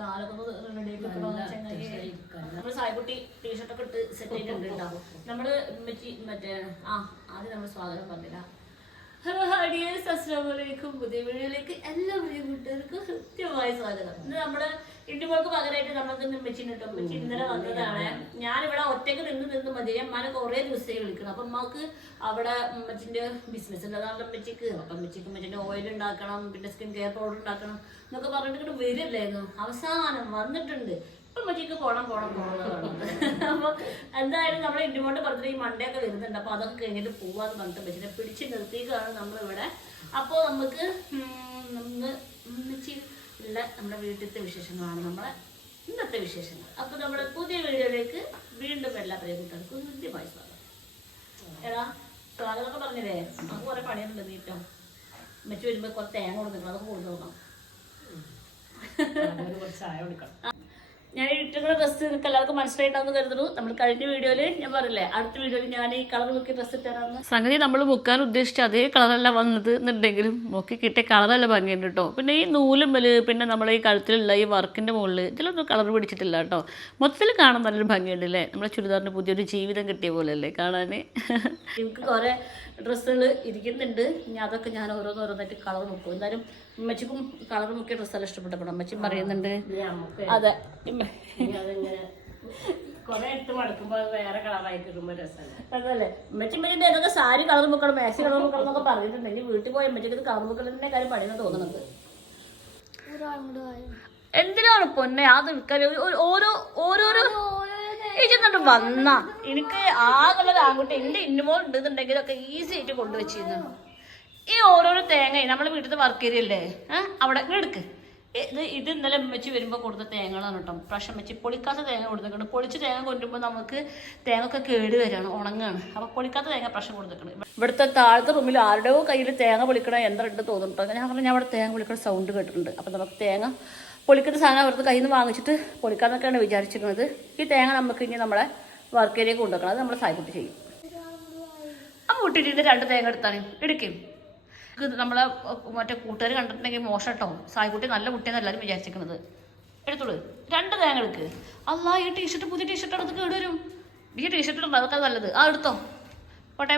കാലൊക്കെ നമ്മള് സായിക്കുട്ടി ടീഷർട്ടൊക്കെ ഇട്ട് സെറ്റ് ചെയ്തിട്ടുണ്ട് കേട്ടോ. നമ്മള് മറ്റേ ആദ്യം നമ്മൾ സ്വാഗതം പറഞ്ഞില്ല. ഹലോ ഹാഡിയേഴ്സ്, അസ്സലാമു അലൈക്കും. പുതിയ വീഡിയോയിലേക്ക് എല്ലാവരെയും കൂട്ടുകാർക്കും കൃത്യമായ സ്വാഗതം. ഇന്ന് നമ്മള് ഇണ്ടുമോൾക്ക് പകരമായിട്ട് നമുക്ക് ഉമ്മച്ചിന് കിട്ടും. ഉമ്മച്ചി ഇന്നലെ വന്നതാണ്. ഞാനിവിടെ ഒറ്റയ്ക്ക് നിന്ന് മതി. അമ്മനെ കുറെ ദിവസമായി വിളിക്കണം. അപ്പൊ അമ്മക്ക് അവിടെ ഉമ്മച്ചിന്റെ ബിസിനസ് ഉണ്ട്. അതാണ് ഉമ്മച്ചിക്ക്. അപ്പൊ ഉമ്മച്ചിന്റെ ഓയിൽ ഉണ്ടാക്കണം, പിന്നെ സ്കിൻ കെയർ പൗഡർ ഉണ്ടാക്കണം എന്നൊക്കെ പറഞ്ഞിട്ട് വരില്ലായിരുന്നു. അവസാനം വന്നിട്ടുണ്ട്. ഇപ്പൊ ഉമ്മച്ചിക്ക് പോണം അപ്പൊ എന്തായാലും നമ്മളെ ഇണ്ടുമോട്ട് പറഞ്ഞിട്ട് ഈ മണ്ടേ ഒക്കെ വരുന്നുണ്ട്. അപ്പൊ അതൊക്കെ കഴിഞ്ഞിട്ട് പോവാന്ന് പറഞ്ഞിട്ട് ഉമ്മച്ചിനെ പിടിച്ച് നിർത്തിയിട്ടാണ് നമ്മളിവിടെ. അപ്പൊ നമുക്ക് ഉമ്മച്ചി ഉള്ള നമ്മുടെ വീട്ടിലത്തെ വിശേഷങ്ങളാണ് നമ്മളെ ഇന്നത്തെ വിശേഷങ്ങൾ. അപ്പൊ നമ്മുടെ പുതിയ വീഡിയോയിലേക്ക് വീണ്ടും എല്ലാ പ്രിയപ്പെട്ടവർക്കും കൃത്യമായി സ്വാഗതം. എടാ സ്വാഗതമൊക്കെ പറഞ്ഞില്ലേ, നമുക്ക് കുറെ പണിയുണ്ട്. നീട്ടോ ഉമ്മച്ചി വരുമ്പോ കുറച്ച് തേങ്ങ കൊടുക്കണം, അതൊക്കെ കൊണ്ടുപോകണം. ചായ കൊടുക്കണം. ഞാൻ ഇട്ടുള്ള ഡ്രസ്സ് നിങ്ങൾക്ക് എല്ലാവർക്കും മനസ്സിലായിട്ടാന്ന് കരുതുന്നു. നമ്മൾ കഴിഞ്ഞ വീഡിയോയില് ഞാൻ പറഞ്ഞില്ലേ, അടുത്ത വീഡിയോയിൽ ഞാൻ ഈ കളർ നോക്കി ഡ്രസ്സ് ഇട്ടാറാന്ന്. സംഗതി നമ്മൾ മുക്കാൻ ഉദ്ദേശിച്ച അതേ കളറല്ല വന്നത് എന്നുണ്ടെങ്കിലും നോക്കി കിട്ടിയ കളറല്ല ഭംഗിയുണ്ട് കേട്ടോ. പിന്നെ ഈ നൂലുമ്മല്, പിന്നെ നമ്മളെ ഈ കഴുത്തിലുള്ള ഈ വർക്കിന്റെ മുകളിൽ ഇതിലൊന്നും കളർ പിടിച്ചിട്ടില്ല കേട്ടോ. മൊത്തത്തിൽ കാണാൻ നല്ലൊരു ഭംഗിയുണ്ട് അല്ലേ. നമ്മളെ ചുരിദാറിന് പുതിയൊരു ജീവിതം കിട്ടിയ പോലെ അല്ലേ കാണാൻ. എനിക്ക് കുറെ ഡ്രസ്സുകൾ ഇരിക്കുന്നുണ്ട്. ഞാൻ അതൊക്കെ ഞാൻ ഓരോന്നായിട്ട് കളർ നോക്കും. എന്തായാലും ഉമ്മച്ചിക്കും കളർ നോക്കിയ ഡ്രസ്സെല്ലാം ഇഷ്ടപ്പെട്ടപ്പോൾ അമ്മച്ചി പറയുന്നുണ്ട്. അതെ, അതല്ലേ ഉമ്മച്ചിമ്മച്ചിന്റെ ഏതൊക്കെ സാരി കളർ മുക്കണം, മാക്സി കളർ മുക്കണം എന്നൊക്കെ പറഞ്ഞിട്ടുണ്ട്. ഇനി വീട്ടിൽ പോയ ഉമ്മച്ചിക്ക് കളർ മുക്കലിന്റെ കാര്യം പണിയെന്ന് തോന്നുന്നത്. എന്തിനാണ് പൊന്നെ അത് ഓരോരോ ചെന്നിട്ട് വന്ന എനിക്ക് ആകെയുള്ളത് ആൺകുട്ടി എന്റെ ഇന്നുമോൾ ഉണ്ടെന്നുണ്ടെങ്കിൽ ഒക്കെ ഈസി ആയിട്ട് കൊണ്ടുവച്ചിരുന്നു. ഈ ഓരോരോ തേങ്ങ നമ്മളെ വീട്ടിൽ വർക്ക് ഏരിയല്ലേ, അവിടെ എടുക്ക്. ഇത് ഇന്നലെ ഉമ്മച്ചി വരുമ്പോൾ കൊടുത്ത തേങ്ങകളാണ് കേട്ടോ. പ്രാവശ്യം വെച്ച് പൊളിക്കാത്ത തേങ്ങ കൊടുത്തിട്ടുണ്ട്. പൊളിച്ച തേങ്ങ കൊണ്ടുമ്പോൾ നമുക്ക് തേങ്ങ ഒക്കെ കേട് വരികയാണ്, ഉണങ്ങാണ്. അപ്പോൾ പൊളിക്കാത്ത തേങ്ങ പ്രാവശ്യം കൊടുത്തിട്ടുണ്ട്. ഇവിടുത്തെ താഴത്തെ റൂമിൽ ആരുടെയോ കയ്യിൽ തേങ്ങ പൊളിക്കണ യന്ത്രം ഉണ്ട് തോന്നുന്നുണ്ടോ. ഞാൻ പറഞ്ഞു, ഞാൻ അവിടെ തേങ്ങ പൊളിക്കുന്ന സൗണ്ട് കേട്ടിട്ടുണ്ട്. അപ്പം നമുക്ക് തേങ്ങ പൊളിക്കുന്ന സാധനം അവർക്ക് കയ്യിൽ നിന്ന് വാങ്ങിച്ചിട്ട് പൊളിക്കാന്നൊക്കെയാണ് വിചാരിച്ചിരുന്നത്. ഈ തേങ്ങ നമുക്ക് ഇനി നമ്മളെ വർക്ക് ഏരിയക്ക് കൊണ്ടുവെക്കണം. അത് നമ്മൾ സായിക്കുട്ടി ചെയ്യും. ആ കൂട്ടിയിട്ട് 2 തേങ്ങ എടുത്താണ് എടുക്കും. നമ്മളെ മറ്റേ കൂട്ടുകാർ കണ്ടിട്ടുണ്ടെങ്കിൽ മോശം കേട്ടോ. സായിക്കുട്ടി നല്ല കുട്ടിയെന്ന് എല്ലാവരും വിചാരിച്ചിരിക്കുന്നത്. എടുത്തോളൂ 2 തേങ്ങ എടുക്ക്. അല്ലാ, ഈ ടീഷർട്ട് പുതിയ ടീഷർട്ട് എടുത്ത് കേട് വരും. ഈ ടീഷർട്ട് ഉണ്ട്, അതൊക്കെ നല്ലത്. എടുത്തോ. പോട്ടെ.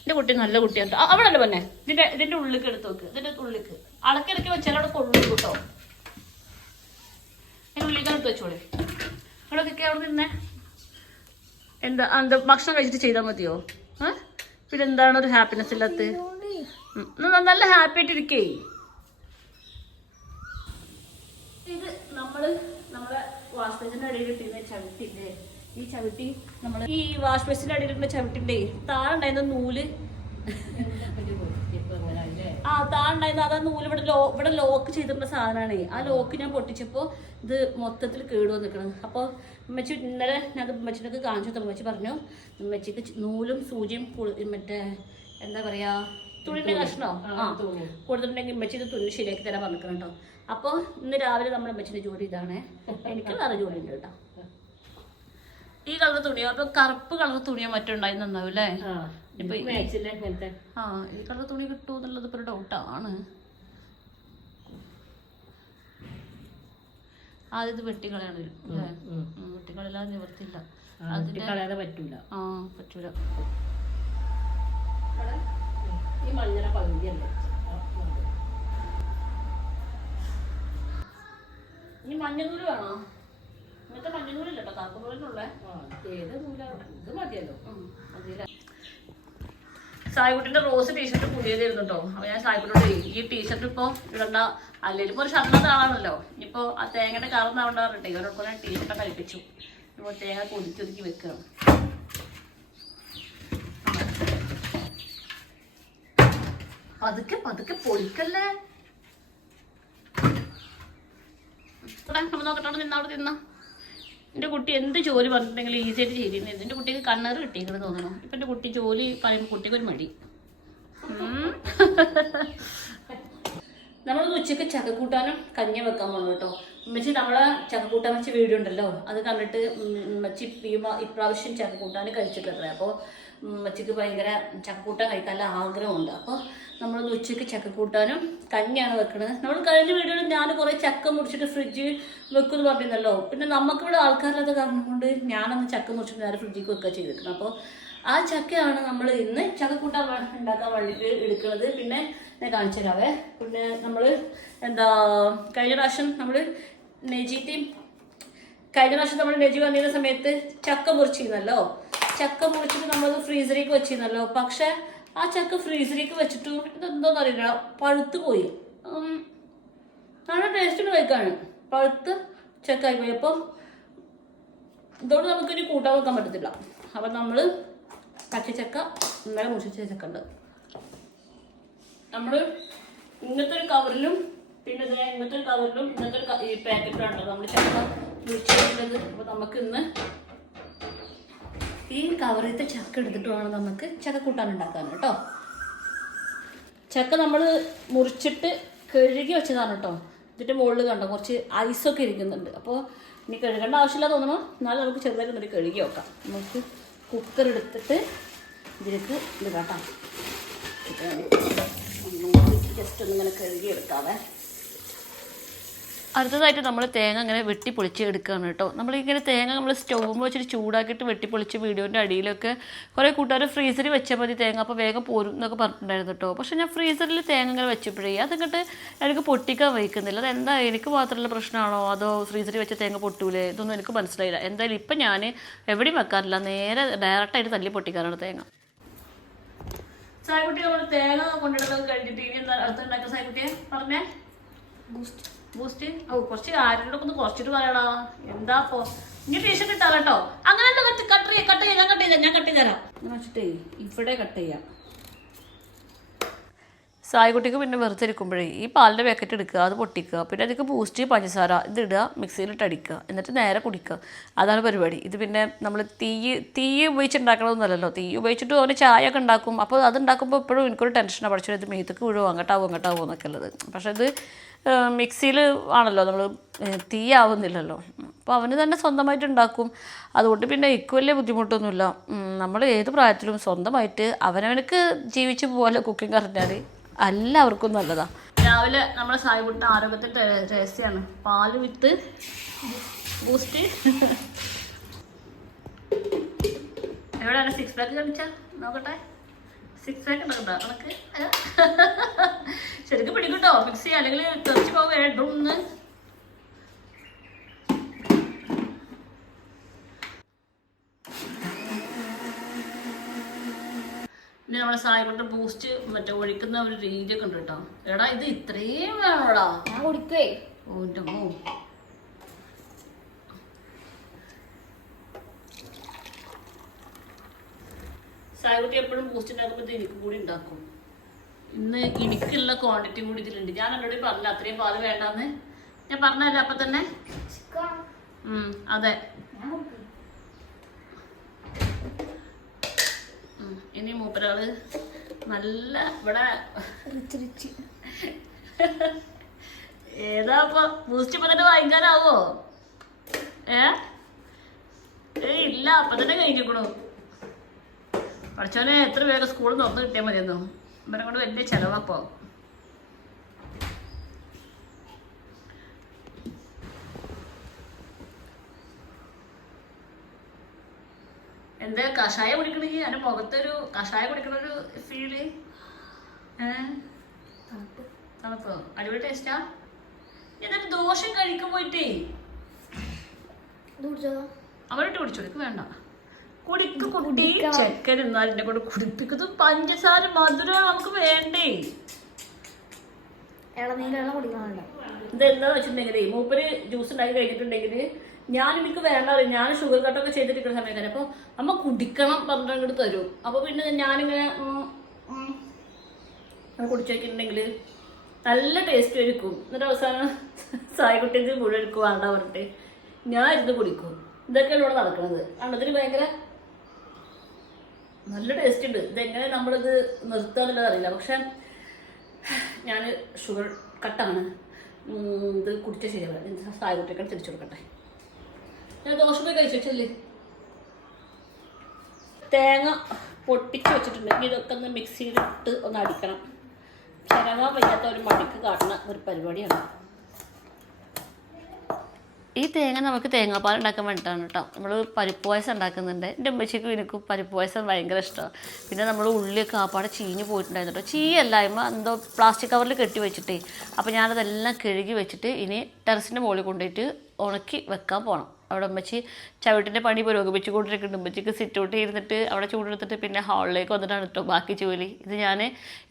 എൻ്റെ കുട്ടി നല്ല കുട്ടിയാണ്. അവിടെ അല്ലേ പൊന്നെ, ഇതിൻ്റെ ഉള്ളിലേക്ക് എടുത്ത് വെക്ക്. ഇതിൻ്റെ ഉള്ളിലേക്ക് അളക്കിടയ്ക്ക് വെച്ചാൽ അവിടെ കൊള്ളു കേട്ടോ. അതിൻ്റെ ഉള്ളിലേക്ക് എടുത്ത് വെച്ചോളെ. ഇവിടെ അവിടെ നിന്നേ എന്താ ഭക്ഷണം കഴിച്ചിട്ട് ചെയ്താൽ മതിയോ? പിന്നെ എന്താണ് ഒരു ഹാപ്പിനെസ് ഇല്ലാത്ത? നല്ല ഹാപ്പി ആയിട്ട് ഇരിക്കേ. ഇത് നമ്മളെ വാഷ് ബേസിന്റെ അടിയിൽ ഇട്ടിരുന്ന ചവിട്ടില്ലേ, ഈ ചവിട്ടി നമ്മള് ഈ വാഷ് ബേസിന്റെ അടിയിൽ ഇടുന്ന ചവിട്ടിണ്ടേ താഴെ ഉണ്ടായിരുന്ന നൂല് താഴുണ്ടായിരുന്നു. അതാ നൂല് ഇവിടെ ലോക്ക് ചെയ്തിട്ടുള്ള സാധനമാണ്. ആ ലോക്ക് ഞാൻ പൊട്ടിച്ചപ്പോൾ ഇത് മൊത്തത്തിൽ കേട് വന്നിക്കണം. അപ്പോൾ ഉമ്മച്ചി ഇന്നലെ ഞാൻ ഉമ്മച്ചിനൊക്കെ കാണിച്ചു തന്നു. ഉമ്മച്ചി പറഞ്ഞു ഉമ്മച്ചിക്ക് നൂലും സൂചിയും മറ്റേ എന്താ പറയാ തുണിന്റെ കഷ്ണോ കൊടുത്തിട്ടുണ്ടെങ്കിൽ ഉമ്മച്ചി ഇത് തുണി ശരിയാക്കി തരാൻ പറഞ്ഞിരിക്കണം കേട്ടോ. അപ്പോൾ ഇന്ന് രാവിലെ നമ്മുടെ ഉമ്മച്ചിന്റെ ജോലി ഇതാണ്. എനിക്ക് വേറെ ജോലി ഉണ്ട് കേട്ടോ. ഈ കളർ തുണിയോ അപ്പൊ കറുപ്പ് കളർ തുണിയോ മറ്റുണ്ടായി നന്നാവും അല്ലേ. ഈ കളർ തുണി കിട്ടുമോ എന്നുള്ളത് ഇപ്പൊ ഒരു ഡൗട്ടാണ്. ആദ്യം ഇത് വെട്ടിക്കളയാണ്. വെട്ടിക്കളയാതെ നിവർത്തില്ല. പറ്റൂല. പറ്റൂല. ഈ മഞ്ഞള പകുതിയല്ലേ. ഇനി മഞ്ഞനൂല് വേണോ? ഇങ്ങനത്തെ മഞ്ഞനൂലില്ല കേട്ടോ, കാർപ്പൂരിനുള്ള ഏത് നൂലാണ് ഇത് മതിയല്ലോ. സായിക്കുട്ടിന്റെ റോസ് ടീഷർട്ട് പുതിയതായിരുന്നു കേട്ടോ. അപ്പൊ ഞാൻ സായിക്കുട്ടിയോട് ഈ ടീഷർട്ട് ഇപ്പൊ ഇടണ്ട, അല്ലെങ്കിൽ ഇപ്പൊ ഒരു ഷർട്ടിന്റെ ആളാണല്ലോ. ഇനിയിപ്പോ ആ തേങ്ങയുടെ കളർന്നാവണ്ടാറിട്ടെ ഇവരോടൊപ്പം ഞാൻ ടീഷർട്ട് കഴിപ്പിച്ചു. ഇപ്പൊ തേങ്ങ കൊതിച്ചൊതുക്കി വെക്കണം. പതുക്കെ പൊളിക്കല്ലേ. നോക്കട്ടോടെ നിന്നവിടെ തിന്ന. എൻ്റെ കുട്ടി എന്ത് ജോലി പറഞ്ഞിട്ടുണ്ടെങ്കിലും ഈസി ആയിട്ട് ചെയ്തിരുന്നു. എൻ്റെ കുട്ടിക്ക് കണ്ണേറ് കിട്ടിയെന്ന് തോന്നണം. ഇപ്പം എൻ്റെ കുട്ടി ജോലി പറയുമ്പോൾ കുട്ടിക്ക് ഒരു മടി. നമ്മൾ ഉച്ചയ്ക്ക് ചക്കക്കൂട്ടാനും കഞ്ഞി വെക്കാൻ പോകുന്നു കേട്ടോ. ഉമ്മച്ചി നമ്മളെ ചക്കക്കൂട്ടാൻ വെച്ച വീഡിയോ ഉണ്ടല്ലോ, അത് കണ്ടിട്ട് ഉമ്മച്ചി ഇപ്രാവശ്യം ചക്കക്കൂട്ടാൻ കഴിച്ചിട്ടത്രേ. അപ്പോൾ ഉച്ചയ്ക്ക് ഭയങ്കര ചക്കക്കൂട്ടാൻ കഴിക്കാനുള്ള ആഗ്രഹമുണ്ട്. അപ്പോൾ നമ്മളൊന്ന് ഉച്ചയ്ക്ക് ചക്കക്കൂട്ടാനും കഞ്ഞിയാണ് വെക്കുന്നത്. നമ്മൾ കഴിഞ്ഞ വീഡിയോയിൽ ഞാൻ കുറേ ചക്ക മുറിച്ചിട്ട് ഫ്രിഡ്ജ് വെക്കുമെന്ന് പറഞ്ഞിരുന്നല്ലോ. പിന്നെ നമുക്കിവിടെ ആൾക്കാരില്ലാത്ത കാരണം കൊണ്ട് ഞാനന്ന് ചക്ക മുറിച്ചിട്ട് നേരെ ഫ്രിഡ്ജിൽ വെക്കുക ചെയ്തിരിക്കുന്നത്. അപ്പോൾ ആ ചക്കയാണ് നമ്മൾ ഇന്ന് ചക്കക്കൂട്ടാൻ ഉണ്ടാക്കാൻ വേണ്ടിയിട്ട് എടുക്കുന്നത്. പിന്നെ ഞാൻ കാണിച്ചു തരാവേ. പിന്നെ നമ്മൾ കഴിഞ്ഞ പ്രാവശ്യം നമ്മൾ നെജി വന്നിരുന്ന സമയത്ത് ചക്ക മുറിച്ചിരുന്നല്ലോ. ചക്ക മുറിച്ചിട്ട് നമ്മളത് ഫ്രീസറിലേക്ക് വെച്ചിരുന്നല്ലോ. പക്ഷെ ആ ചക്ക ഫ്രീസറിലേക്ക് വെച്ചിട്ടും ഇതെന്തോന്ന് അറിയില്ല, പഴുത്ത് പോയി. നല്ല ടേസ്റ്റിന് കഴിക്കാണ്. പഴുത്ത് ചക്കായി പോയി. അപ്പോൾ ഇതോട് നമുക്കിനി കൂട്ടാൻ വെക്കാൻ പറ്റത്തില്ല. അപ്പം നമ്മൾ പച്ചച്ചക്ക ഇന്നലെ മുറിച്ച ചക്ക ഉണ്ട്. നമ്മൾ ഇങ്ങനത്തെ ഒരു കവറിലും പിന്നെ ഇങ്ങനത്തെ ഒരു കവറിലും ഇങ്ങനത്തെ ഒരു ഈ പാക്കറ്റിലാണ് നമ്മൾ ചക്ക മുറിച്ചിട്ടുള്ളത്. അപ്പോൾ നമുക്ക് ഇന്ന് ഈ കവറിലത്തെ ചക്ക എടുത്തിട്ട് വേണം നമുക്ക് ചക്ക കൂട്ടാൻ ഉണ്ടാക്കാൻ കേട്ടോ. ചക്ക നമ്മൾ മുറിച്ചിട്ട് കഴുകി വെച്ചതാണ് കേട്ടോ. ഇതിൻ്റെ മുകളിൽ കണ്ടോ കുറച്ച് ഐസൊക്കെ ഇരിക്കുന്നുണ്ട്. അപ്പോൾ ഇനി കഴുകേണ്ട ആവശ്യമില്ല തോന്നണം. എന്നാലും നമുക്ക് ചെറുതായിട്ട് ഒരു കഴുകി വെക്കാം. നമുക്ക് കുക്കർ എടുത്തിട്ട് ഇതിലേക്ക് ഇത് കേട്ടോ ജസ്റ്റ് ഒന്നിങ്ങനെ കഴുകി എടുക്കാവേ. അടുത്തതായിട്ട് നമ്മൾ തേങ്ങ ഇങ്ങനെ വെട്ടിപ്പൊളിച്ച് എടുക്കുകയാണ് കേട്ടോ. നമ്മളിങ്ങനെ തേങ്ങ നമ്മൾ സ്റ്റൗവ് വെച്ചിട്ട് ചൂടാക്കിയിട്ട് വെട്ടിപ്പൊളിച്ച് വീഡിയോൻ്റെ അടിയിലൊക്കെ കുറേ കൂട്ടുകാർ ഫ്രീസറിൽ വെച്ചാൽ മതി തേങ്ങ അപ്പോൾ വേഗം പോരും എന്നൊക്കെ പറഞ്ഞിട്ടുണ്ടായിരുന്നു കേട്ടോ. പക്ഷേ ഞാൻ ഫ്രീസറിൽ തേങ്ങ ഇങ്ങനെ വെച്ചപ്പോഴേ അതങ്ങോട്ട് എനിക്ക് പൊട്ടിക്കാൻ വയ്ക്കുന്നില്ല. അതെന്താ എനിക്ക് മാത്രമുള്ള പ്രശ്നമാണോ അതോ ഫ്രീസറിൽ വെച്ച തേങ്ങ പൊട്ടൂലേ ഇതൊന്നും എനിക്ക് മനസ്സിലായില്ല. എന്തായാലും ഇപ്പം ഞാൻ എവിടെയും വെക്കാറില്ല, നേരെ ഡയറക്റ്റായിട്ട് തല്ലി പൊട്ടിക്കാറാണ് തേങ്ങ. സായിക്കുട്ടി നമ്മൾ തേങ്ങ കൊണ്ടിടുന്നത് കഴിഞ്ഞിട്ട് ഇനി എന്താ അടുത്തുണ്ടാക്കുക സായിക്കുട്ടിയെ പറഞ്ഞേ? ബൂസ്റ്റ് കുറച്ച് ആരുടെ ഒന്ന് കുറച്ചിട്ട് പറയടാ. എന്താ പോ ഇനി ടീഷർട്ട് ഇട്ടാ കേട്ടോ. അങ്ങനെ കട്ട് ചെയ്യാം ഞാൻ കട്ട് ചെയ്തരാം. അങ്ങനെ വെച്ചിട്ടേ ഇവിടെ കട്ട് ചെയ്യാം. സായിക്കുട്ടിക്ക് പിന്നെ വെറുതെ ഇരിക്കുമ്പോഴേ ഈ പാലിൻ്റെ പാക്കറ്റ് എടുക്കുക, അത് പൊട്ടിക്കുക, പിന്നെ അതിലേക്ക് ബൂസ്റ്റ് പഞ്ചസാര ഇതിടുക, മിക്സിയിലിട്ട് അടിക്കുക, എന്നിട്ട് നേരെ കുടിക്കുക. അതാണ് പരിപാടി. ഇത് പിന്നെ നമ്മൾ തീ ഉപയോഗിച്ചുണ്ടാക്കണമെന്നല്ലല്ലോ. തീ ഉപയോഗിച്ചിട്ട് ഓരോ ചായ ഒക്കെ ഉണ്ടാക്കും. അപ്പോൾ അതുണ്ടാക്കുമ്പോൾ എപ്പോഴും എനിക്കൊരു ടെൻഷനാണ് പഠിച്ചത് ഇത് മേത്തേക്ക് വീഴുമോ അങ്ങോട്ടാവോ എന്നൊക്കെ ഉള്ളത്. പക്ഷെ ഇത് മിക്സിയിൽ ആണല്ലോ നമ്മൾ തീയാവുന്നില്ലല്ലോ. അപ്പോൾ അവന് തന്നെ സ്വന്തമായിട്ട് ഉണ്ടാക്കും. അതുകൊണ്ട് പിന്നെ എനിക്ക് വലിയ ബുദ്ധിമുട്ടൊന്നുമില്ല. നമ്മൾ ഏത് പ്രായത്തിലും സ്വന്തമായിട്ട് അവനവനക്ക് ജീവിച്ച് പോലെ കുക്കിംഗ് അറിഞ്ഞാൽ എല്ലാവർക്കും നല്ലതാണ്. രാവിലെ നമ്മുടെ സായിക്കുട്ടിൻ്റെ ആരോഗ്യത്തിൻ്റെ രഹസ്യമാണ് പാല് വിത്ത് ബൂസ്റ്റ്. എവിടെയാണ് 6 പാക്ക് കാണിച്ചാൽ നോക്കട്ടെ. 6 പാക്ക് ഉണ്ടോ കണക്ക്? ശരിക്കും പിടിക്കട്ടോ മിക്സി അല്ലെങ്കിൽ തെറിച്ച് പോവുന്ന. പിന്നെ നമ്മളെ സായിക്കുട്ടിൻ്റെ ബൂസ്റ്റ് മറ്റേ ഒഴിക്കുന്ന ഒരു രീതിയൊക്കെ ഉണ്ട് കേട്ടോ. എടാ ഇത് ഇത്രയും വേണോടാ. ഞാൻ കുടിക്കേ. ഓൻ്റെ മോ സായിക്കുട്ടി എപ്പോഴും ബൂസ്റ്റ് ഉണ്ടാക്കുമ്പോൾ എനിക്ക് കൂടി ഉണ്ടാക്കും. ഇന്ന് എനിക്കുള്ള ക്വാണ്ടിറ്റി കൂടി ഇതിലുണ്ട്. ഞാൻ എന്നോട് പറഞ്ഞില്ല അത്രയും പാല് വേണ്ടാന്ന്. ഞാൻ പറഞ്ഞല്ലേ അപ്പം തന്നെ. അതെ ഇനി മൂപ്പരാള് നല്ല ഇവിടെ ഏതാ ഇപ്പൊ ബൂസ്റ്റ് ഇപ്പൊ തന്നെ വാങ്ങിക്കാനാവോ? ഇല്ല അപ്പൊ തന്നെ കഴിഞ്ഞിക്കണു. പഠിച്ചവനെ എത്ര വേഗം സ്കൂളിൽ തുറന്ന് കിട്ടിയാൽ മതിയെന്നോ. ഇവരെ കൊണ്ട് വലിയ ചിലവപ്പോ. എന്താ കഷായം കുടിക്കണെങ്കിൽ എൻ്റെ മുഖത്തൊരു കഷായം കുടിക്കണൊരു ഫീല്. തണുപ്പോ? അടിപൊളി ടേസ്റ്റാ. എന്നിട്ട് ദോഷം കഴിക്കാൻ പോയിട്ടേ അവരോട്ട് കുടിച്ചോടിക്ക് വേണ്ട. കുടിക്ക് കുട്ടി ചെക്കൻ എന്നാൽ എന്നെ കൊണ്ട് കുടിപ്പിക്കുന്നത് പഞ്ചസാര മധുരം നമുക്ക് വേണ്ടേ. ഇതെന്താന്ന് വെച്ചിട്ടുണ്ടെങ്കിലേ മൂപ്പര് ജ്യൂസ് ഉണ്ടാക്കി കഴിഞ്ഞിട്ടുണ്ടെങ്കിൽ ഞാൻ എനിക്ക് വേണ്ട പറയും. ഞാൻ ഷുഗർ കട്ടൊക്കെ ചെയ്തിട്ടിരിക്കുന്ന സമയത്ത് അപ്പോൾ അമ്മ കുടിക്കണം പറഞ്ഞിട്ട് അങ്ങോട്ട് തരും. അപ്പോൾ പിന്നെ ഞാനിങ്ങനെ കുടിച്ചു വയ്ക്കുന്നുണ്ടെങ്കിൽ നല്ല ടേസ്റ്റ് ആയിരിക്കും. എന്നിട്ട് അവസാനം സായിക്കുട്ടിക്ക് മുഴുവൻ എനിക്ക് വേണ്ട പറഞ്ഞിട്ട് ഞാൻ ഇരുന്ന് കുടിക്കും. ഇതൊക്കെയാണ് ഇവിടെ നടക്കുന്നത്. അതിന് ഭയങ്കര നല്ല ടേസ്റ്റ് ഉണ്ട്. ഇതെങ്ങനെ നമ്മളിത് നിർത്താന്നുള്ളത് അറിയില്ല. പക്ഷെ ഞാൻ ഷുഗർ കട്ടാണ്. ഇത് കുടിച്ച ശരിയാവില്ല. സായിക്കുട്ടിയൊക്കെ തിരിച്ചു കൊടുക്കട്ടെ. ഞാൻ ദോശ പോയി കഴിച്ചു വെച്ചല്ലേ. തേങ്ങ പൊട്ടിച്ച് വെച്ചിട്ടുണ്ടെങ്കിൽ ഇതൊക്കെ ഒന്ന് മിക്സിയിലിട്ട് ഒന്ന് അടിക്കണം. ചിരകാൻ വയ്യാത്ത ഒരു മടിക്ക് കാട്ടുന്ന ഒരു പരിപാടിയാണ്. ഈ തേങ്ങ നമുക്ക് തേങ്ങാപ്പാൽ ഉണ്ടാക്കാൻ വേണ്ടിയിട്ടാണ് കേട്ടോ. നമ്മൾ പരിപ്പ് പായസം ഉണ്ടാക്കുന്നുണ്ട്. എൻ്റെ ഉമ്മച്ചിക്കും എനിക്കും പരിപ്പ് പായസം ഭയങ്കര ഇഷ്ടമാണ്. പിന്നെ നമ്മൾ ഉള്ളിയൊക്കെ ആപ്പാടെ ചീഞ്ഞ് പോയിട്ടുണ്ടായിരുന്നു കേട്ടോ. ചീയല്ലായ്മ എന്തോ പ്ലാസ്റ്റിക് കവറിൽ കെട്ടി വെച്ചിട്ടേ. അപ്പോൾ ഞാനതെല്ലാം കഴുകി വെച്ചിട്ട് ഇനി ടെറസിൻ്റെ മുകളിൽ കൊണ്ടുപോയിട്ട് ഉണക്കി വെക്കാൻ പോകണം. അവിടെ ഉമ്മച്ചി ചവിട്ടിൻ്റെ പണി പുരോഗമിച്ചുകൊണ്ടിരിക്കുന്നുണ്ട്. ഉമ്മച്ചിക്ക് സിറ്റ് ഔട്ട് ഇരുന്നിട്ട് അവിടെ ചൂടെടുത്തിട്ട് പിന്നെ ഹാളിലേക്ക് വന്നിട്ടാണ് കേട്ടോ ബാക്കി ജോലി. ഇത് ഞാൻ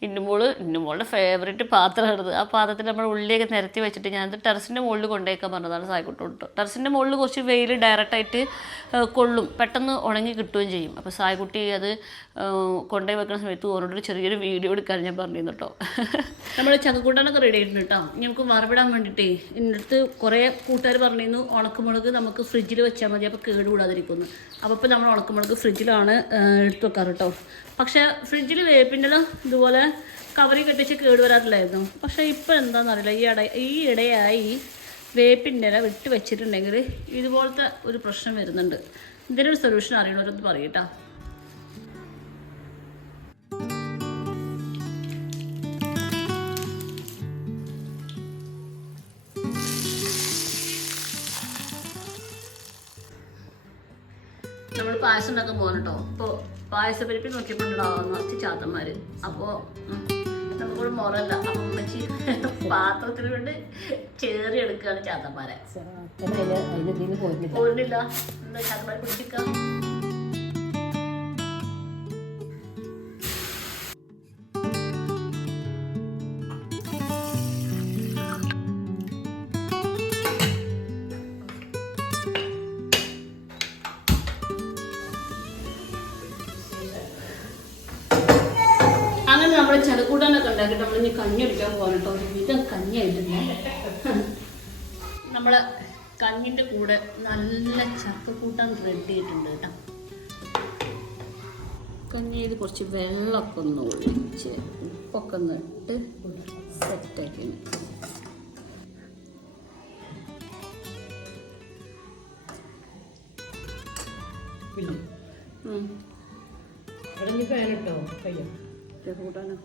ഇന്നുമോളുടെ ഫേവറേറ്റ് പാത്രമാണിത്. ആ പാത്രത്തിൽ നമ്മൾ ഉള്ളിയൊക്കെ നിരത്തി വെച്ചിട്ട് ഞാനത് ടെറസിൻ്റെ മുകളിൽ കൊണ്ടുപോയിക്കാൻ പറഞ്ഞതാണ് സായിക്കുട്ടി കേട്ടോ. ടെറസിൻ്റെ മുകളിൽ കുറച്ച് വെയിൽ ഡയറക്റ്റായിട്ട് കൊള്ളും, പെട്ടെന്ന് ഉണങ്ങി കിട്ടുകയും ചെയ്യും. അപ്പോൾ സായിക്കുട്ടി അത് കൊണ്ടുപോയി വെക്കുന്ന സമയത്ത് ഓരോട് ചെറിയൊരു വീഡിയോ എടുക്കാൻ ഞാൻ പറഞ്ഞിരുന്നു കേട്ടോ. നമ്മൾ ചക്കക്കൂട്ടാനൊക്കെ റെഡി ആയിട്ടുണ്ട് കേട്ടോ. ഇനി നമുക്ക് വറവിടാൻ വേണ്ടിയിട്ടേ എൻ്റെ അടുത്ത് കുറേ കൂട്ടുകാർ പറഞ്ഞിരുന്നു ഉണക്കമുളക് നമുക്ക് ഫ്രിഡ്ജിൽ വെച്ചാൽ മതി, അപ്പോൾ കേടുകൂടാതിരിക്കുന്നു. അപ്പോൾ ഇപ്പോൾ നമ്മൾ ഉണക്കമുളക് ഫ്രിഡ്ജിലാണ് എടുത്ത് വെക്കാറ് കേട്ടോ. പക്ഷേ ഫ്രിഡ്ജിൽ വേപ്പിൻ്റെ ഇതുപോലെ കവറിൽ കെട്ടിച്ച് കേടുവരാറില്ലായിരുന്നു. പക്ഷേ ഇപ്പോൾ എന്താണെന്നറിയില്ല, ഈ ഇടയായി വേപ്പിൻ്റെ ഇല വിട്ട് വെച്ചിട്ടുണ്ടെങ്കിൽ ഇതുപോലത്തെ ഒരു പ്രശ്നം വരുന്നുണ്ട്. ഇതിനൊരു സൊല്യൂഷൻ അറിയണവരൊന്ന് പറയും കേട്ടോ. നമ്മൾ പായസം ഉണ്ടാക്കാൻ പോകണം കേട്ടോ. ഇപ്പോൾ പായസപ്പരിപ്പിൽ നോക്കിയപ്പോഴുണ്ടാവും കുറച്ച് ചാത്തന്മാർ. അപ്പോൾ നമുക്കൊരു മുറല്ല. അപ്പം ഉമ്മച്ചി പാത്രത്തിൽ കൊണ്ട് ചേറി എടുക്കുകയാണ് ചാത്തന്മാരെ. പോയിട്ടില്ല, എന്താ ചാത്തന്മാരെ പിടിച്ചിരിക്കാം. അങ്ങനെ നമ്മൾ ചതക്കൂട്ടാനൊക്കെ ഉണ്ടാക്കിയിട്ട് നമ്മളിനി കഞ്ഞി അടിക്കാൻ പോകാൻ കേട്ടോ. ഒരു വിധം കഞ്ഞിയായിട്ടില്ല. നമ്മളെ കഞ്ഞിൻ്റെ കൂടെ നല്ല ചക്കക്കൂട്ടാൻ റെഡി ആയിട്ടുണ്ട് കേട്ടോ. കഞ്ഞിയിൽ കുറച്ച് വെള്ളമൊക്കെ ഒന്ന് ഒഴിച്ച് ഉപ്പൊക്കെ ഒന്ന് ഇട്ട് സെറ്റാക്കി. കൂട്ടാനോ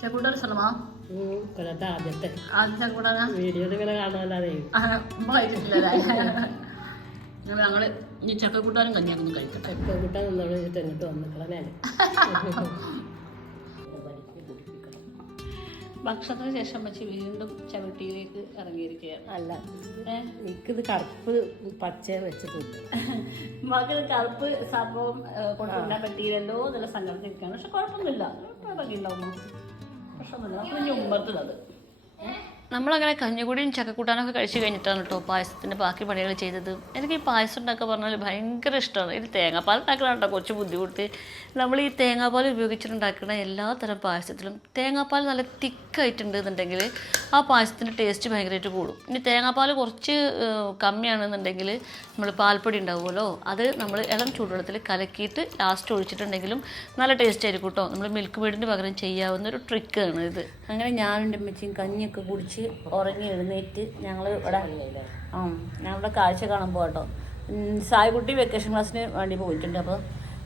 ചക്കൂട്ടാൻ സ്ഥലമാ ആദ്യത്തെ ചക്കൂട്ടാനാ വീഡിയോയിൽ ഇങ്ങനെ കാണാനേ ഞങ്ങള് ഇനി ചക്കക്കൂട്ടാനും കഞ്ഞിയാക്കൊന്നും കഴിക്കട്ടെ. ചക്കക്കൂട്ടാൻ തെന്നിട്ട് വന്നിക്കളേ. ഭക്ഷണത്തിന് ശേഷം വെച്ച് വീണ്ടും ചവിട്ടിയിലേക്ക് ഇറങ്ങിയിരിക്കുകയാണ്. അല്ല എനിക്കിത് കറുപ്പ് പച്ച വെച്ചിട്ടുണ്ട്. മകന് കറുപ്പ് സംഭവം കൊണ്ടുവരാൻ പറ്റിയില്ലല്ലോ എന്നുള്ള സങ്കടത്തിരിക്കുകയാണ്. പക്ഷെ കുഴപ്പമൊന്നുമില്ല, ഇറങ്ങിയിട്ടുണ്ടാവുന്നു, പ്രശ്നമൊന്നുമില്ല. അപ്പം ഇനി ഉമ്മർത്തുള്ളത് നമ്മളങ്ങനെ കഞ്ഞിക്കൂടിയും ചക്കക്കൂട്ടാനൊക്കെ കഴിച്ച് കഴിഞ്ഞിട്ടാണ് കേട്ടോ പായസത്തിൻ്റെ ബാക്കി പണികൾ ചെയ്തത്. എനിക്ക് ഈ പായസം ഉണ്ടാക്കുക പറഞ്ഞാൽ ഭയങ്കര ഇഷ്ടമാണ്. ഇത് തേങ്ങാപ്പാൽ ഉണ്ടാക്കണം കേട്ടോ കുറച്ച് ബുദ്ധിമുട്ട്. നമ്മൾ ഈ തേങ്ങാപ്പാൽ ഉപയോഗിച്ചിട്ടുണ്ടാക്കുന്ന എല്ലാ തരം പായസത്തിലും തേങ്ങാപ്പാൽ നല്ല തിക്കായിട്ടുണ്ട് എന്നുണ്ടെങ്കിൽ ആ പായസത്തിൻ്റെ ടേസ്റ്റ് ഭയങ്കരമായിട്ട് കൂടും. ഇനി തേങ്ങാപ്പാൽ കുറച്ച് കമ്മിയാണെന്നുണ്ടെങ്കിൽ നമ്മൾ പാൽപ്പൊടി ഉണ്ടാവുമല്ലോ, അത് നമ്മൾ ഇളം ചൂടുവെള്ളത്തിൽ കലക്കിയിട്ട് ലാസ്റ്റ് ഒഴിച്ചിട്ടുണ്ടെങ്കിലും നല്ല ടേസ്റ്റ് ആയിരിക്കും കേട്ടോ. നമ്മൾ മിൽക്ക് മെയ്ഡിന് പകരം ചെയ്യാവുന്ന ഒരു ട്രിക്കാണ് ഇത്. അങ്ങനെ ഞാനും എൻ്റെ അമ്മച്ചിയും കഞ്ഞിയൊക്കെ കുടിച്ച് ഉറങ്ങി എഴുന്നേറ്റ് ഞങ്ങൾ ഇവിടെ ഞങ്ങളുടെ കാഴ്ച കാണാൻ പോകട്ടോ. സായിക്കുട്ടി വെക്കേഷൻ ക്ലാസ്സിന് വേണ്ടി പോയിട്ടുണ്ട്. അപ്പോൾ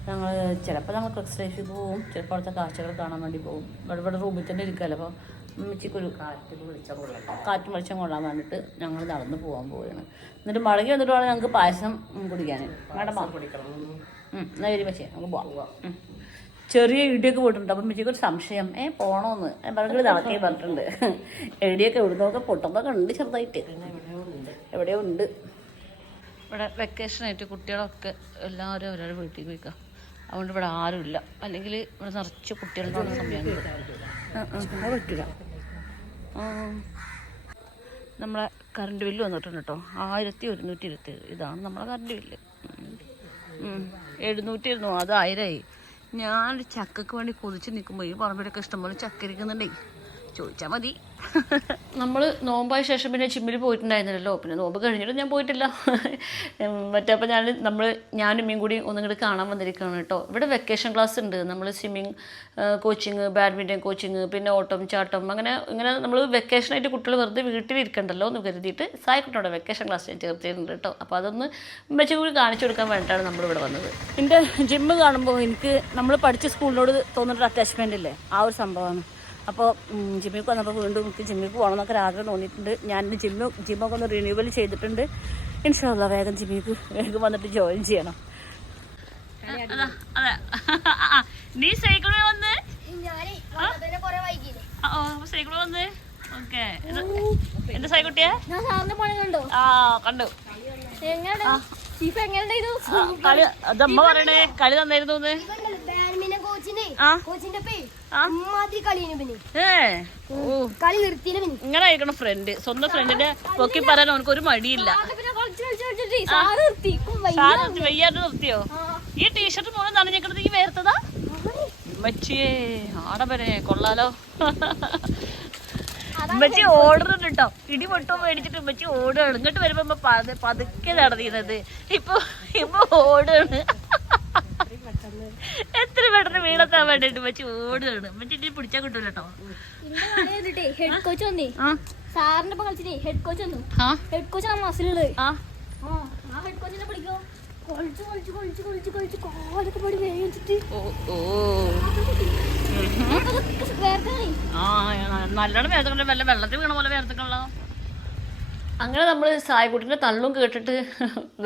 ഞങ്ങൾ ചിലപ്പോൾ നമ്മൾ ക്രിക്സ് ലൈഫിൽ പോവും, ചിലപ്പോൾ അവിടുത്തെ കാഴ്ചകൾ കാണാൻ വേണ്ടി പോകും. ഇവിടെ റൂമിൽ തന്നെ ഇരിക്കുമല്ലോ. അപ്പോൾ അമ്മച്ചിക്കൊരു കാറ്റും വെളിച്ചം കൊള്ളാൻ വേണ്ടിയിട്ട് ഞങ്ങൾ നടന്ന് പോകാൻ പോവുകയാണ്. എന്നിട്ട് മടങ്ങി വന്നിട്ട് വേണം ഞങ്ങൾക്ക് പായസം കുടിക്കാൻ. മേഡം എന്നാൽ വരും പക്ഷേ നമുക്ക് പോവാം. ചെറിയ ഇടിയൊക്കെ പോയിട്ടുണ്ട്. അപ്പം അമ്മച്ചിക്കൊരു സംശയം പോകണമെന്ന് പറഞ്ഞിട്ട് നടക്കി പറഞ്ഞിട്ടുണ്ട്. ഇടിയൊക്കെ ഇവിടുന്നൊക്കെ പൊട്ടുന്നൊക്കെ ഉണ്ട് ചെറുതായിട്ട്, എവിടെയോ ഉണ്ട്. ഇവിടെ വെക്കേഷനായിട്ട് കുട്ടികളൊക്കെ എല്ലാവരും ഓരോരോ വീട്ടിൽ പോയിക്കാം. അതുകൊണ്ട് ഇവിടെ ആരുമില്ല. അല്ലെങ്കിൽ ഇവിടെ നിറച്ച് കുട്ടികളുടെ സമയമാണ്. പറ്റില്ല. നമ്മളെ കറണ്ട് ബില്ല് വന്നിട്ടുണ്ട് കേട്ടോ. 1127. ഇതാണ് നമ്മളെ കറണ്ട് ബില്ല്. 700 അത് 1000 ആയി. ഞാൻ ചക്കക്ക് വേണ്ടി കൊതിച്ച് നിൽക്കുമ്പോൾ ഈ പറമ്പിലൊക്കെ ഇഷ്ടംപോലെ ചക്ക ഇരിക്കുന്നുണ്ടേ. ചോദിച്ചാൽ മതി. നമ്മൾ നോമ്പായ ശേഷം പിന്നെ ജിമ്മിൽ പോയിട്ടുണ്ടായിരുന്നല്ലോ. പിന്നെ നോമ്പ് കഴിഞ്ഞിട്ട് ഞാൻ പോയിട്ടില്ല. മറ്റപ്പോൾ ഞാനും ഉമ്മയും കൂടി ഒന്നിങ്ങോട്ട് കാണാൻ വന്നിരിക്കുകയാണ് കേട്ടോ. ഇവിടെ വെക്കേഷൻ ക്ലാസ് ഉണ്ട്. നമ്മൾ സ്വിമ്മിങ് കോച്ചിങ്, ബാഡ്മിൻ്റൺ കോച്ചിങ്, പിന്നെ ഓട്ടം ചാട്ടം, ഇങ്ങനെ നമ്മൾ വെക്കേഷനായിട്ട് കുട്ടികൾ വെറുതെ വീട്ടിലിരിക്കണ്ടല്ലോ എന്ന് കരുതിയിട്ട് സായിക്കുട്ടിയുടെ വെക്കേഷൻ ക്ലാസ് ഞാൻ ചേർത്തിട്ടുണ്ട് കേട്ടോ. അപ്പോൾ അതൊന്ന് ഉമ്മച്ചി കൂടി കാണിച്ചു കൊടുക്കാൻ വേണ്ടിയിട്ടാണ് നമ്മളിവിടെ വന്നത്. എൻ്റെ ജിമ്മ് കാണുമ്പോൾ എനിക്ക് നമ്മൾ പഠിച്ച സ്കൂളിനോട് തോന്നുന്നൊരു അറ്റാച്ച്മെൻ്റ് ഇല്ലേ, ആ ഒരു സംഭവമാണ്. അപ്പോൾ ജിമ്മിക്ക് വന്നപ്പോൾ വീണ്ടും എനിക്ക് ജിമ്മിക്ക് പോകണം എന്നൊക്കെ ആഗ്രഹം തോന്നിയിട്ടുണ്ട്. ഞാൻ ജിമ്മൊക്കെ ഒന്ന് റിന്യൂവൽ ചെയ്തിട്ടുണ്ട്. ഇൻഷാ അല്ലാഹ് വേഗം വന്നിട്ട് ജോയിൻ ചെയ്യണം. അതെ, നീ സൈക്കിളിൽ വന്ന് സൈക്കിളിൽ വന്ന് ഓക്കെ. എന്റെ സൈക്കുട്ടിയെ കണ്ടു. അതമ്മ പറയണേ കളി തന്നായിരുന്നു. ഇങ്ങനെ ആയിരിക്കണം ഫ്രണ്ട്. സ്വന്തം ഫ്രണ്ടിന്റെ പൊക്കി പറയാൻ അവനക്ക് ഒരു മടിയില്ല. വയ്യാണ്ട് നിർത്തിയോ? ഈ ടീഷർട്ട് മോനെ നനഞ്ഞിക്കണത് ഈ വേർത്തതാ മച്ചിയേ. ആടെ വരെ കൊള്ളാലോ. ഉമ്മച്ചി ഓടുന്നുണ്ട് കേട്ടോ. ഇടി പൊട്ടോ മേടിച്ചിട്ട് ഉമ്മച്ചി ഓടുകയാണ്. ഇങ്ങോട്ട് വരുമ്പോ പതുക്കെ നടന്നിരുന്നത് ഇപ്പൊ ഓടുകയാണ്. എത്ര പെട്ടെന്ന് വീണെത്താൻ വേണ്ടിട്ട് ഉമ്മച്ചി ഓടുകയാണ്. ഉമ്മച്ചി ഇനി പിടിച്ചാൽ കിട്ടൂല കേട്ടോ. ഹെഡ് കോച്ച് വന്നേ, സാറിന്റെ ഒപ്പം കളിച്ചിട്ടേ ഹെഡ് കോച്ച് വന്നു. ഹെഡ് കോച്ച് ആണ് മസിലുള്ളത്. ആ ഹെഡ് കോച്ചിനെ പിടിക്കോ കാലൊക്കെ പടി വേവിച്ചിട്ട് നല്ലോണം വേർത്തുകൊണ്ട് വല്ല വെള്ളത്തിൽ വീണ പോലെ വേർത്തുക്കണല്ലോ. അങ്ങനെ നമ്മൾ സായിക്കുട്ടിൻ്റെ തള്ളും കേട്ടിട്ട്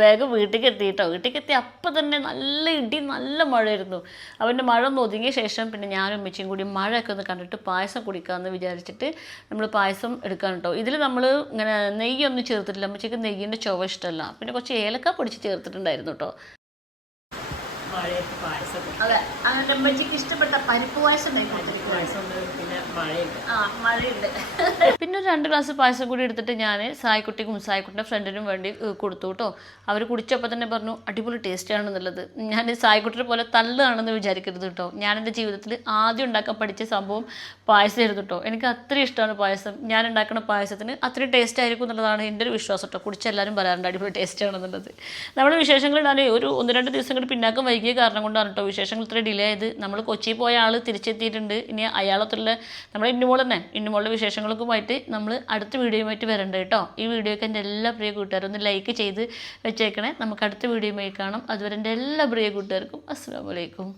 വേഗം വീട്ടിലേക്ക് എത്തിയിട്ടോ. വീട്ടിലേക്ക് എത്തി അപ്പം തന്നെ നല്ല ഇടി, നല്ല മഴയായിരുന്നു. അവൻ്റെ മഴ ഒന്ന് ഒതുങ്ങിയ ശേഷം പിന്നെ ഞാനും ഉമ്മച്ചിയും കൂടി മഴയൊക്കെ ഒന്ന് കണ്ടിട്ട് പായസം കുടിക്കാമെന്ന് വിചാരിച്ചിട്ട് നമ്മൾ പായസം എടുക്കാൻ കേട്ടോ. ഇതിൽ നമ്മൾ ഇങ്ങനെ നെയ്യൊന്നും ചേർത്തിട്ടില്ല. ഉമ്മച്ചിക്ക് നെയ്യിൻ്റെ ചുവ ഇഷ്ടമല്ല. പിന്നെ കുറച്ച് ഏലക്ക പൊടിച്ച് ചേർത്തിട്ടുണ്ടായിരുന്നു കേട്ടോ. അതെ, അങ്ങനെ ഉമ്മച്ചിക്ക് ഇഷ്ടപ്പെട്ട പരിപ്പ് പായസം പിന്നെ മഴയുണ്ട്. പിന്നെ ഒരു 2 ഗ്ലാസ് പായസം കൂടി എടുത്തിട്ട് ഞാൻ സായിക്കുട്ടിക്കും സായിക്കുട്ടിൻ്റെ ഫ്രണ്ടിനും വേണ്ടി കൊടുത്തു കേട്ടോ. അവർ കുടിച്ചപ്പോൾ തന്നെ പറഞ്ഞു അടിപൊളി ടേസ്റ്റ് ആണെന്നുള്ളത്. ഞാൻ സായിക്കുട്ടിനെ പോലെ തള്ളുകയാണെന്ന് വിചാരിക്കരുത് കേട്ടോ. ഞാൻ എൻ്റെ ജീവിതത്തിൽ ആദ്യം ഉണ്ടാക്കാൻ പഠിച്ച സംഭവം പായസമായിരുന്നു കേട്ടോ. എനിക്ക് അത്രയും ഇഷ്ടമാണ് പായസം. ഞാൻ ഉണ്ടാക്കുന്ന പായസത്തിന് അത്രയും ടേസ്റ്റ് ആയിരിക്കും എന്നുള്ളതാണ് എൻ്റെ ഒരു വിശ്വാസം കേട്ടോ. കുടിച്ചെല്ലാവരും പറയാറുണ്ട് അടിപൊളി ടേസ്റ്റ് ആണെന്നുള്ളത്. നമ്മുടെ വിശേഷങ്ങൾ ഞാൻ ഒരു 1-2 ദിവസം കൂടി പിന്നാക്കം വൈകിയ കാരണം കൊണ്ടാണ് കേട്ടോ വിശേഷങ്ങൾ ഇത്ര ഡിലേ ആയത്. നമ്മൾ കൊച്ചി പോയ ആൾ തിരിച്ചെത്തിയിട്ടുണ്ട്. ഇനി അയാളത്തുള്ള നമ്മുടെ ഇന്നുമോളുടെ വിശേഷങ്ങൾക്കുമായിട്ട് നമ്മൾ അടുത്ത വീഡിയോയുമായിട്ട് വരണ്ട കേട്ടോ. ഈ വീഡിയോയ്ക്ക് എൻ്റെ എല്ലാ പ്രിയ കൂട്ടുകാരും ഒന്ന് ലൈക്ക് ചെയ്ത് വെച്ചേക്കണേ. നമുക്ക് അടുത്ത വീഡിയോയുമായി കാണാം. അതുവരെ എൻ്റെ എല്ലാ പ്രിയ കൂട്ടുകാർക്കും അസ്സലാമു അലൈക്കും.